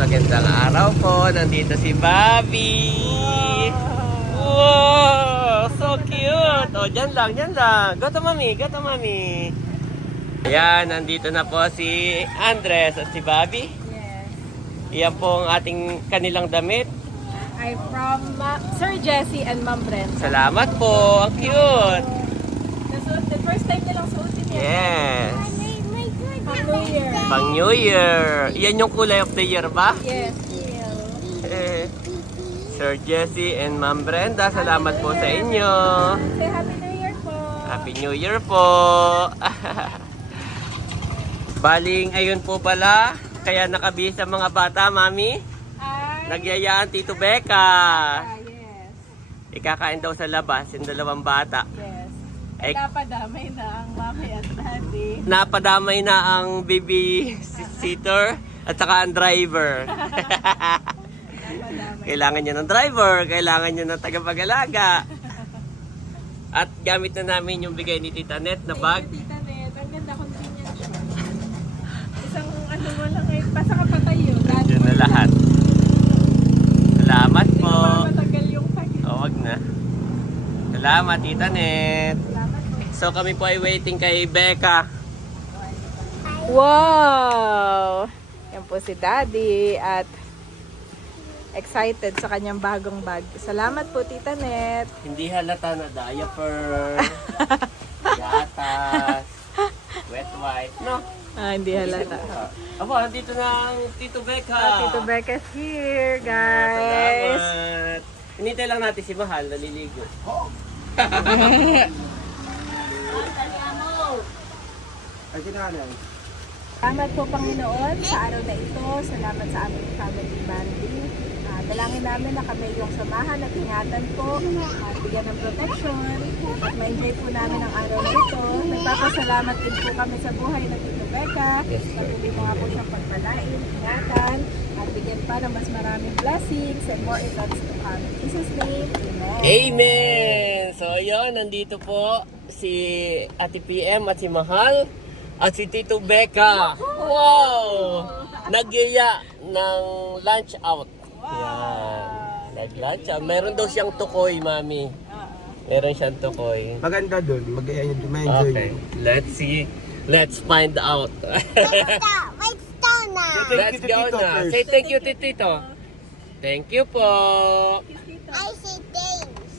magandang araw po. Nandito si Bobby. Wow, so cute. O, dyan lang. Go to mami. Ayan, nandito na po si Andres at si Bobby. Yes. Iyan po ang ating kanilang damit. I'm from Sir Jessie and Ma'am Brenda. Salamat po. Ang cute. The first time nilang suotin yan. Yes. Pang New Year. Pang New Year. Iyan yung kulay of the year ba? Yes. Sir Jessie and Ma'am Brenda, salamat po sa inyo. Say Happy New Year po. Happy New Year po. Baling ayun po pala, kaya nakabihis ang mga bata, Mami. Nagyayaan Tito Becca. Yes. Ikakain daw sa labas yung dalawang bata. Yes. Ay, Napadamay na ang mami at daddy. napadamay na ang baby sitter at saka ang driver. Napadamay. Kailangan nyo ng driver, kailangan nyo ng tagapag-alaga. At gamit na namin yung bigay ni Tita Net na bag. Thank you, Tita Net. Ang ganda, convenient siya. Isang ano mo lang eh, basta ka patayo. Yun na lahat. Salamat Hindi po. pa matagal yung pagkain. O, wag na. Salamat, Tita Net. Salamat po. So, kami po ay waiting kay Becca. Wow! Yan po si Daddy at excited sa kanyang bagong bag. Salamat po, Tita Net. Hindi halata na diaper, gatas, wet wipe, no? Hindi halata. Abo, andito na ang Tito Becca. Tito Becca's here, guys. Salamat. Hinintay lang natin si Mahal, naliligo. Ay, sinanay. Salamat po, Panginoon, sa araw na ito. Salamat sa aming family bonding. Dalangin namin na kami yung samahan at ingatan po at bigyan ng protection at ma-enjoy po namin ang araw na ito. Nagpapasalamat din po kami sa buhay ng Tito Becca. Patuloy mo nga po siyang pagpalain, ingatan at bigyan pa ng mas maraming blessings and more events to come. In Jesus' name, Amen. Amen! So, yun, nandito po si Ate PM at si Mahal at si Tito Becca. Wow! Nagyaya ng lunch out. Yan. Nag-lunch out. Meron daw siyang tukoy, Mami. Meron siyang tukoy. Maganda doon, mag-enjoy. Okay, let's see. Let's find out. Let's go now. Let's go na. Say thank you, Tito. Thank you po. I say thanks.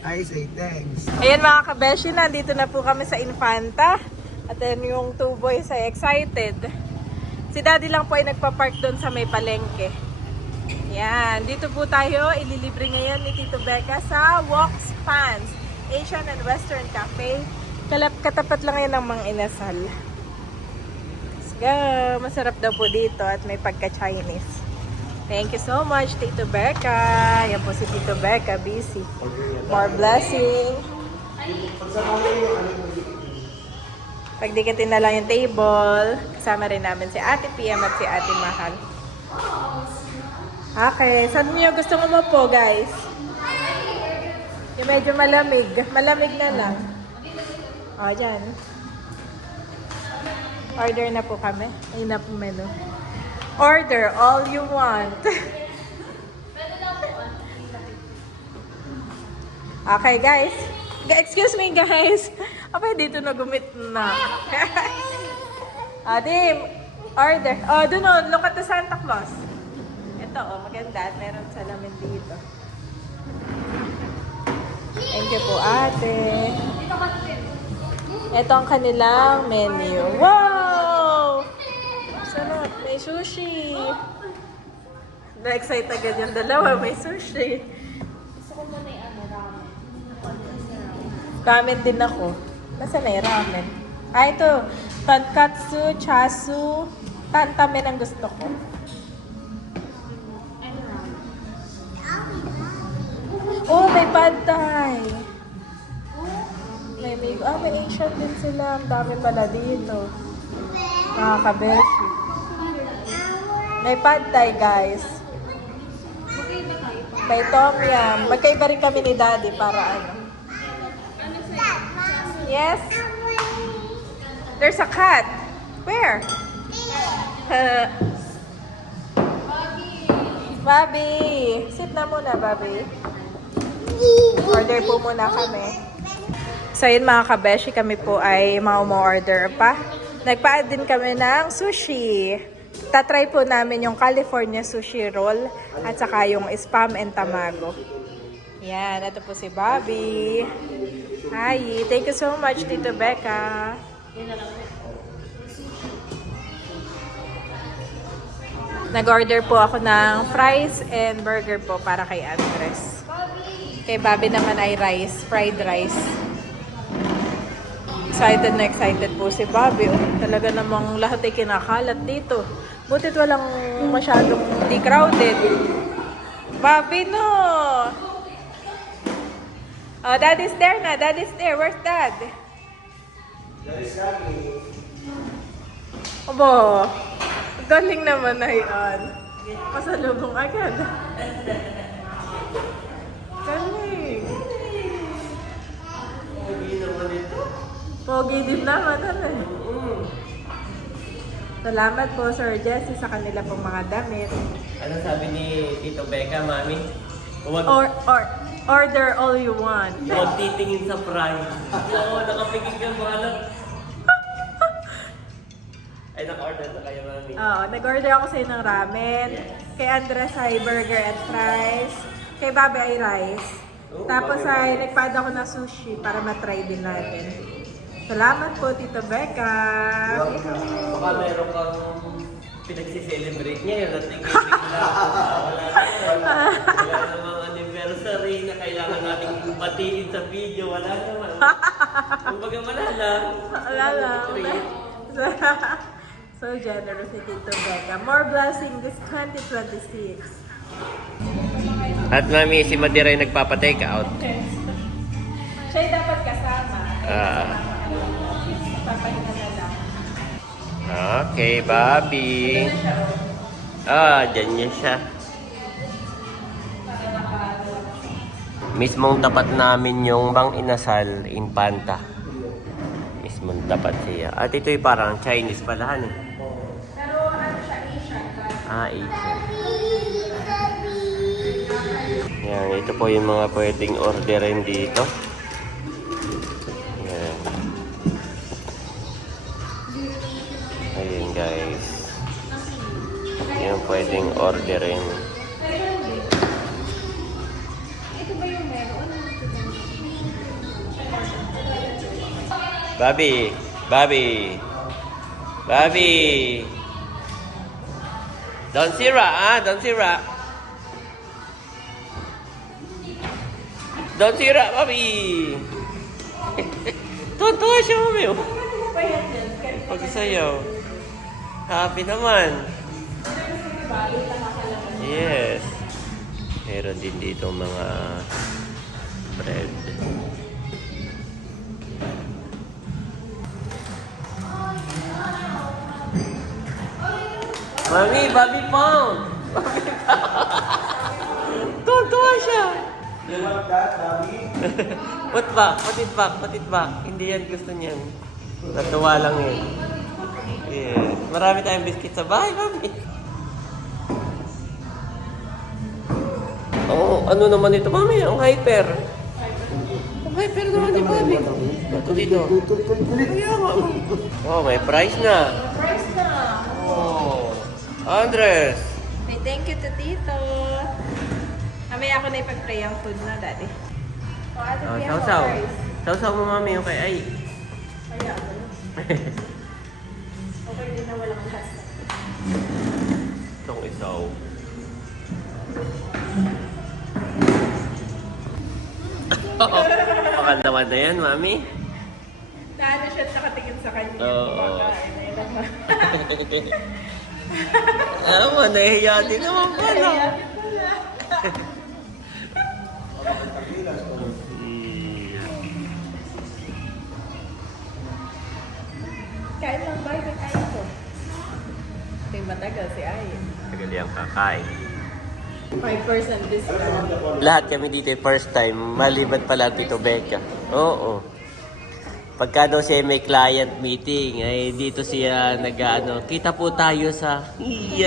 I say thanks. Ayan mga kabeshi, nandito na po kami sa Infanta. At then yung two boys ay excited. Si Daddy lang po ay nagpa-park doon sa may palengke. Yan, dito po tayo, ililibre ngayon ni Tito Becca sa Walks Pans, Asian and Western Cafe. Katapat lang yan ng Mang Inasal. Let's go! Masarap daw po dito at may pagka-Chinese. Thank you so much, Tito Becca. Yan po si Tito Becca, busy. More blessing. Pagdikitin na lang yung table. Kasama rin namin si Ate PM at si Ate Mahal. Okay, saan niyo gusto mo po, guys? Yung medyo malamig. Malamig na lang. O, dyan. Order na po kami. Ayun na po menu. Order all you want. Okay, guys. Excuse me, guys. Apa dito na gumit na. Adim, order. Oh, doon o. Look at the Santa Claus. Ito, oh, maganda. At meron salamin dito. Thank you po, ate. Ito ang kanilang menu. Wow! Sarap. May sushi. Na-excite agad yung dalawa. May sushi. Ramen din ako. Nasaan na yung ramen? Ito. Tonkatsu, chasu, tantamen ang gusto ko. Oh, may pad thai. May Asian din sila. Ang dami pala dito. Nakakabeshi. May pad thai, guys. May tom yum. Magkaiba rin kami ni Daddy para ano. Yes? There's a cat. Where? Bobby! Sit na muna, Bobby. Order po muna kami. So yun mga kabeshi, kami po ay mau-order pa. Nagpa-add din kami ng sushi. Tatry po namin yung California sushi roll at saka yung spam and tamago. Yan, ito po si Bobby. Hi, thank you so much, Tito Becca. Nag-order po ako ng fries and burger po para kay Andres. Kay Bobby naman ay rice, fried rice. Excited na excited po si Bobby. Oh, talaga namang lahat ay kinakalat dito. Butit walang masyadong di crowded. Bobby, no! Oh, Daddy's there na. Daddy's there. Where's Dad? Daddy's coming. Abo, galing naman na yun. Pasalubong agad. Galing. Pogi din naman. Ano? Salamat po, Sir Jesse, sa kanila pong mga damit. Ano sabi ni Tito Becca, Mami? Order all you want. Huwag titingin sa price. Oo, nakapigil ka ba? Ay, naka-order na kayo, Mami. Oo, nag-order ako sa'yo ng ramen. Kay Andres ay burger and fries. Kay Bobby ay rice. Tapos ay nagpad ako ng sushi para matry din natin. Salamat po, Tito Becca. Baka meron kang pinagsi-celebrate niya yun. Nating-ting lang. Wala namang anniversary na kailangan nating batiin sa video. Wala naman. Kumbaga wala lang. Wala lang. So generous ni Tito Becca. More blessing this 2026. At Mami, si Madira ay nagpapa-take out. Siya'y dapat kasama. Papahinga na lang. Okay, Bobby. Dyan niya siya. Mismong tapat namin yung Bang Inasal Infanta. Mismong tapat siya. At ito'y parang Chinese palahan eh. Pero ano siya, Asian. Asian. Yan, ito po yung mga pwedeng orderin dito. Yan. Ayun guys. Yung pwedeng orderin. Bobby! Bobby! Bobby! Don't sira, Don't sira. Don't sira, Bobby! Tonto siya, Bobby. Pag-isayaw. Happy naman. Yes. Meron din dito mga bread. Mami, Bobby pound! Bobby pound! Tontuwa siya! You want that, Bobby? Put back. Hindi yan gusto niyan. Natuwa lang yun. Yes. Marami tayong biscuit sa bahay, Mami. Oh, ano naman ito, Mami? Ang hyper. Ang hyper naman ni Bobby. Ito dito. Kaya nga. Oh, may price na. Price na. Oh. Andres. May thank you to Tito. Mamaya ako na ipag-pray ang food na, Daddy. O, ate, Sausaw. Sausaw mo, Mami, yung kay Ay. Kaya ako. Okay din na walang lasa. Itong isaw. Baka naman na yan, Mami. Naano siya nakatingin sa kanya. Oo. Pagkain. Nahihiya din naman pala. Kain lang ba? Kain ko. Ito yung matagal si Ay. Tagal yung kakain. 5% discount. Lahat kami dito first time, maliban pala Tito Becca. Oo. Pagka daw siya may client meeting, ay dito siya kita po tayo sa,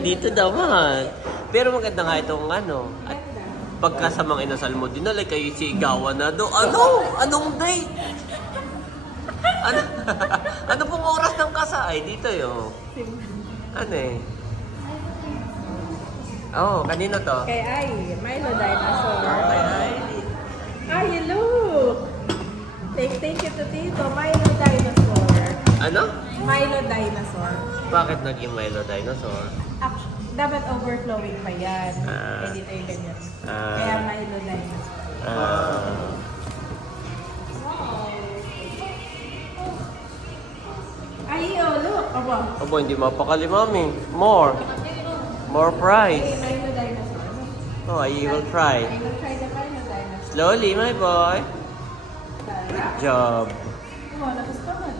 dito naman. Pero maganda nga itong ano. At pagka sa mga inasal mo, dinalay kayo sigawan na do. Ano? Anong date? Ano? Ano pong oras ng kasal? Ay, dito yun. Ano eh? Oh, kanino to? Kay Ai, Milo Dinosaur. Ay, ay. Ay, hello! Thank you to Tito, Milo Dinosaur. Ano? Milo Dinosaur. Bakit naging Milo Dinosaur? Dapat overflowing pa yan. Ah. Pwede tayo ganyan. Ah. Kaya Milo Dinosaur. Ay, oh, look! Aba. Abo, hindi mapakali, mami. More. More Ay, price. Milo Dinosaur. Oh, I will try. I will try the Milo Dinosaur. Slowly, my boy. Good job. Oh, nagustuhan.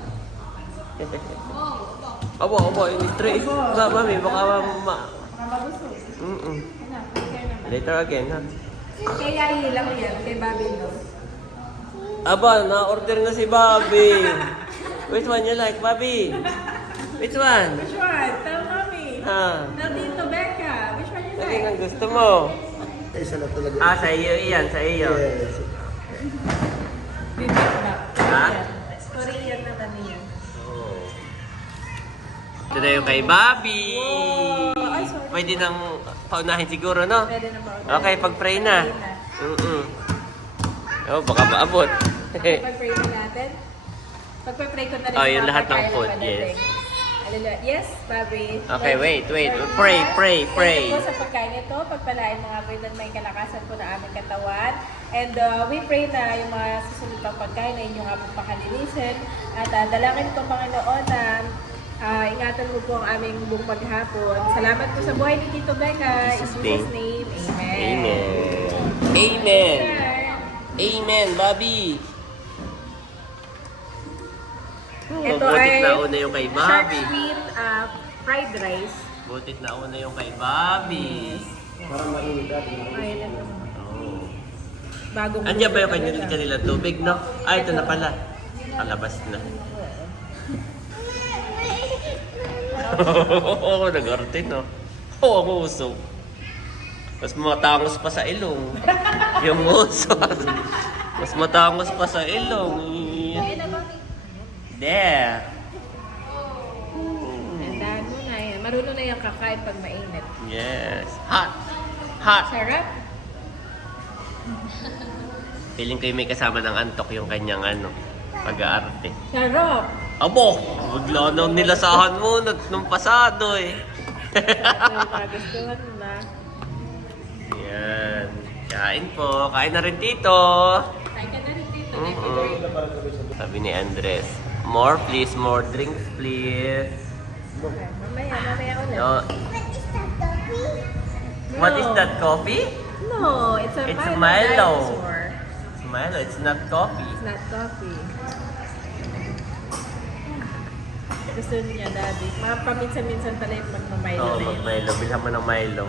Abo, ini tray. Mami, baka Nakababusog. Mm-mm. Ano, care naman. Later again, ha? Kay Ai lang yan, kay Bobby no. Aba, na-order na si Bobby. Which one you like, Bobby? Which one? Which one? Tell mommy. Ha? Tell Tito Becca. Which one you Ano like? ang gusto mo? Isa na talaga. Ah, sa iyo iyan, sa iyo. Yes. Bibimbap. Ha? Korean naman niya. Ito na yung kay Bobby. Ay, sorry. Pwede nang paunahin siguro, no? Pwede na ba? Okay, pag-pray na. Oh, baka maabot. Pag-pray na natin. Pag-pray ko na rin. Oh, yung mga lahat ng pagkain food, na padating. yes. Hallelujah. Yes, Bobby. Okay, wait. Pray. Thank you po sa pagkain ito. Pagpalain mga kapatid may kalakasan po na aming katawan. And we pray na yung mga susunod pang pagkain na inyong nga pong pakalinisin. At dalangin ko, Panginoon, na ingatan mo po ang aming buong maghapon. Salamat po sa buhay ni Tito Becca. In Jesus' Jesus' name, Amen. Amen. Amen. Amen, Bobby. Ito Butit ay na una yung kay shark Bobby. fin fried rice. Butit na una yung kay Bobby. Parang mainit dati. Ayun na naman. Oh. Bagong Andiyan ba yung talaga. kanila tubig, no? Ah, ito na pala. Palabas na. Oo, nag-arte, no? Oo, ang uso. Mas matangos pa sa ilong. Yung uso. Mas matangos pa sa ilong. There. Tandaan mo na yan. Marunong na yung kakain pag mainit. Yes. Hot. Hot. Sarap. Feeling ko yung may kasama ng antok yung kanyang pag-aarte. Sarap. Abo! Bigla na nilasahan mo nung pasado eh. Nagustuhan mo na. Yan. Kain po. Kain na rin tito. Kain ka na rin dito. Sabi ni Andres, more please, more drinks please. Okay, mamaya ulit. No. What is that, coffee? No, it's a It's Milo Milo. dinosaur. It's Milo, it's not coffee. It's not coffee. Gusto niya, Daddy. Mga paminsan-minsan pala yung magmamilo Oo, na yun. mag-Milo. Bilhan mo ng Milo.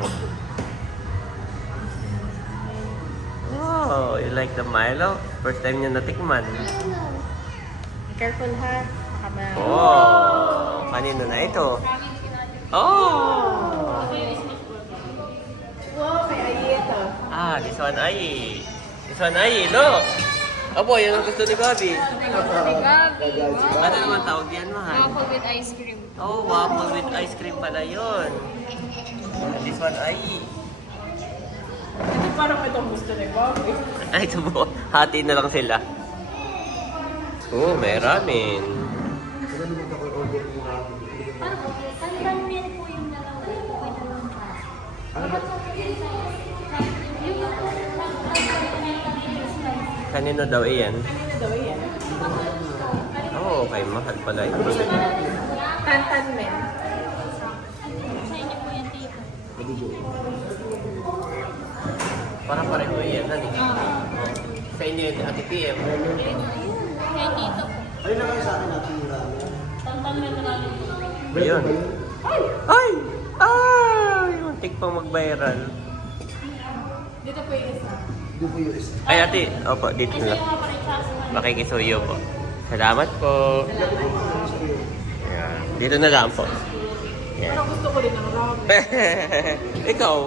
Oh, you like the Milo? First time niya natikman. Careful ha. Baka ma- Oh, kanino na ito? Oh! Wow, may ayi ito. Ah, this one ay. This one ay, look! Abo, yan ang gusto ni Bobby. Ano naman tawag yan, mahal? Waffle with ice cream. Oh, waffle with ice cream pala yun. This one ay. Ito parang itong gusto ni Bobby. Ay, ito po. Hati na lang sila. Oh, may ramen. Tantan meal po yung dalawa. Okay na lang pa. Kanino daw iyan? Kanina daw yan. Oh, kay mahal pala ito. Tantan men. Sa inyo po yan, tito. Parang pareho yan, nani? Sa inyo yun, Ate PM. Kaya tito po. Ayun na kayo sa akin natin yung ramen. Tantan meal na lang. Ayun. Ay! Ay! Muntik pang mag-viral. Dito po yung isa. Doon po yung isa. Ay, ate. Opo, dito Kasi na lang. yung mga paritsas. Makikisuyo po. Salamat po. Ayan. Dito na lang po. Parang gusto ko rin ng ramen. Ikaw?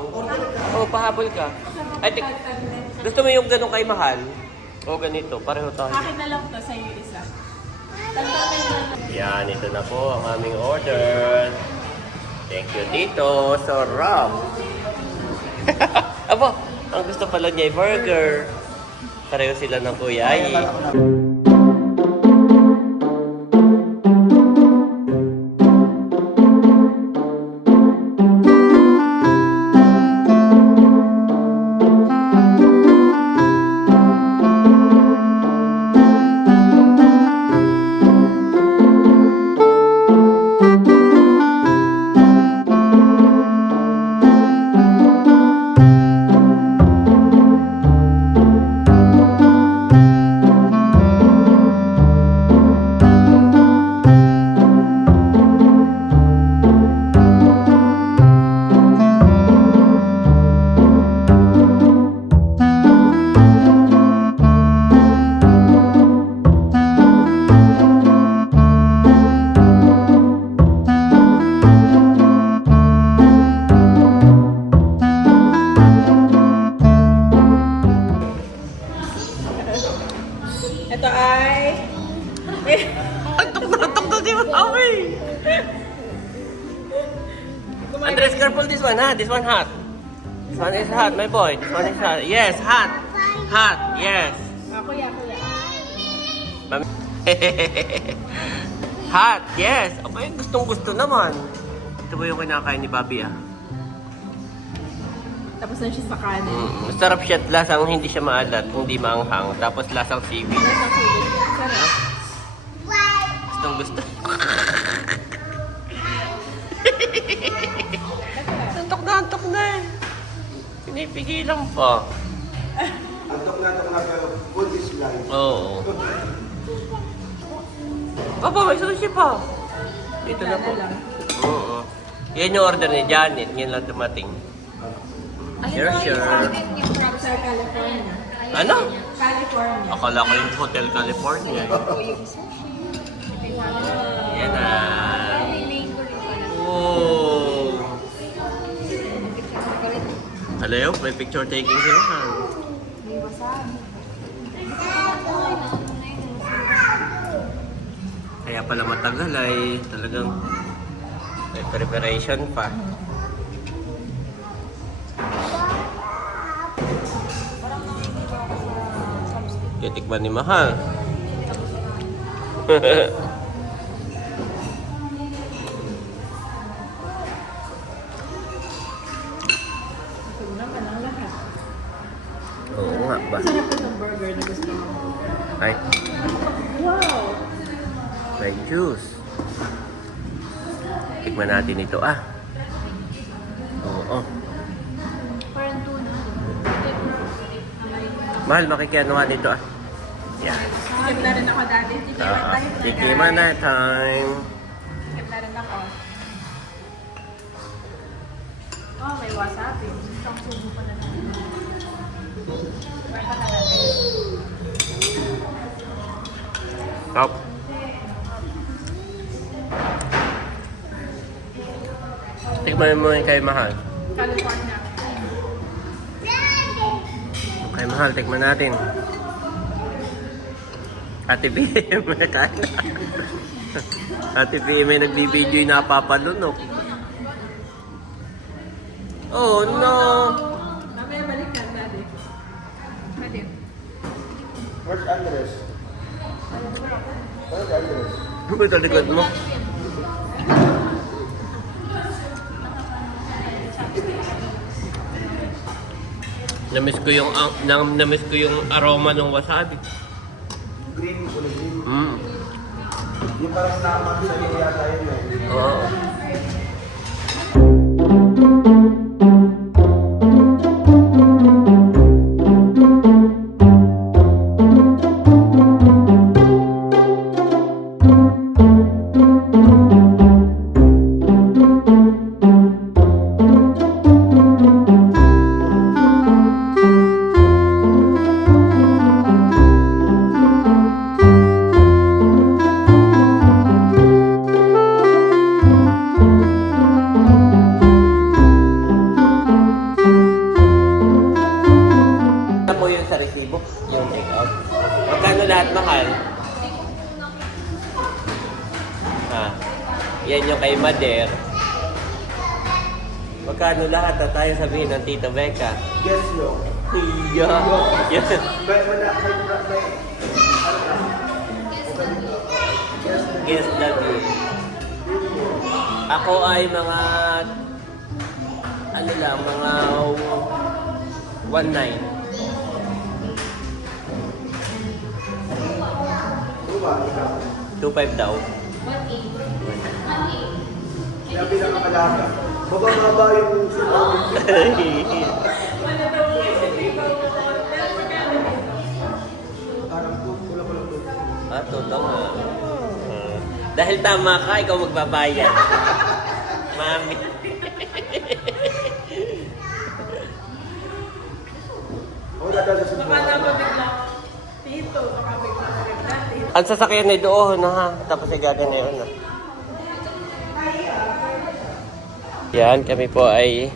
Oo, pahabol ka. Ay, gusto mo yung ganun kay mahal? O ganito, pareho tayo. Akin na lang to, sa'yo isa. Tantanan na. Yan, ito na po ang aming order. Thank you, Tito. Sarap. Abo, ang gusto pala niya ay burger. Pareho sila ng Kuya Ai. Ito ay... Antok na di ba? Okay. Andres, careful this one, ha? This one hot. This one is hot, my boy. This one is hot. Yes, hot. Hot, yes. Kuya. Hot, yes. Abay, gustong-gusto naman. Ito ba yung kinakain ni Bobby, ah? Tapos na siya sa kanin. Masarap siya at lasang hindi siya maalat, hindi maanghang. Tapos lasang seaweed. Lasang sili. Sarap. Gustong-gusto. Antok na eh. Pinipigilan pa. Antok na pero food is life. Oo. Papa, may sushi pa. Dito na po. Oo. Yan yung order ni Janet. Yan lang dumating. Sure. Sa California. Ano? California. Akala ko yung Hotel California. Yan na. Oh. Alayo, may picture taking sila ha. Kaya pala matagal ay talagang may preparation pa. Titikman ni Mahal. Oo nga ba? Sarap itong burger na gusto mo. Ay, Wow! may juice. Tikman natin ito ah. Oo. Parang tuna. Mahal, makikianuhan nito ah. Yeah. Tikim na rin ako dati. Tikiman na time. Tikim na rin ako. Oh, may wasabi. Isang subo pa na natin. Baka na natin. Stop. Tikman mo yung kay Mahal. California. Kay Mahal, tikman natin. Ate PM, nakain na. Ate PM may nagbibideo yung napapalunok. Oh no! Mamaya balik ka, daddy. Daddy. Where's Andres? Where's Andres? Ano ba ito likod mo? Namiss ko yung aroma ng wasabi. Green, kulay green. Yung parang naman sa iyo yata yun eh. Oo. Yan yung kay Mader. Magkano lahat na tayo sabihin ng Tito Becca? Guess nyo. Iya. Yan. Guess that is. Ako ay mga ano lang, mga 1.9. Diba? Ikaw. 2.5 daw. Kaya pinakamalaka. Mabababa yung parang kulang-kulang to. Ah, totoo nga. Dahil tama ka, ikaw magbabayad. Mami. Ako dadal sa Baka naman bigla, Tito, baka bigla maganda, Tito. Ang sasakyan ay doon na ha. Tapos ay gagana yun na. Yan, kami po ay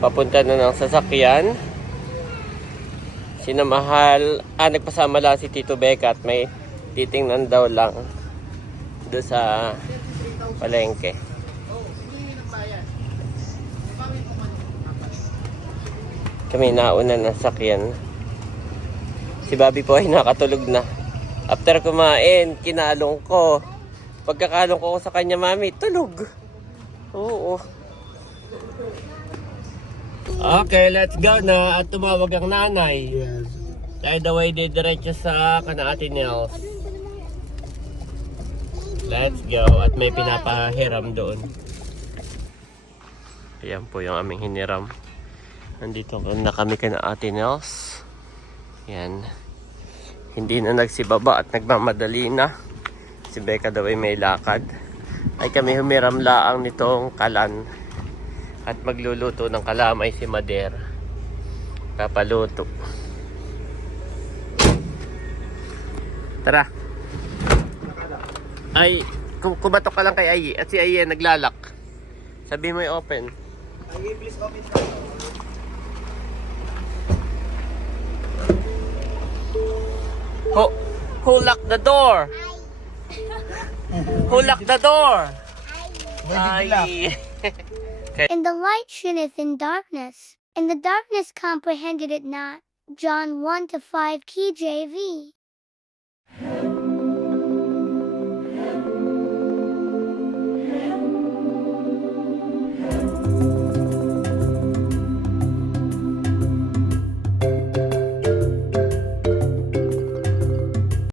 papunta na ng sasakyan. Sinamahal, nagpasama lang si Tito Becca at may titingnan daw lang doon sa palengke. Kami nauna ng sakyan. Si Bobby po ay nakatulog na. After kumain, kinalong ko. Pagkakalong ko sa kanya, Mami, tulog. Oo. Okay, let's go na at tumawag ang nanay. Yes. Tayo daw ay didiretso sa Ate Nels. Let's go. At may pinapahiram doon. Ayan po yung aming hiniram. Nandito na kami kana Ate Nels. Yan. Hindi na nagsibaba at nagmamadali na. Si Becca daw ay may lakad. Ay kami humiram laang nitong kalan. At magluluto ng kalamay si Mader. Papaluto. Tara. Ay, kumatok ka lang kay Ayi. At si Ayi ay naglalak. Sabi mo i-open. Ay, please open ka. Who locked the door? Who locked the door? Ay. And the light shineth in darkness, and the darkness comprehended it not. John 1-5 KJV.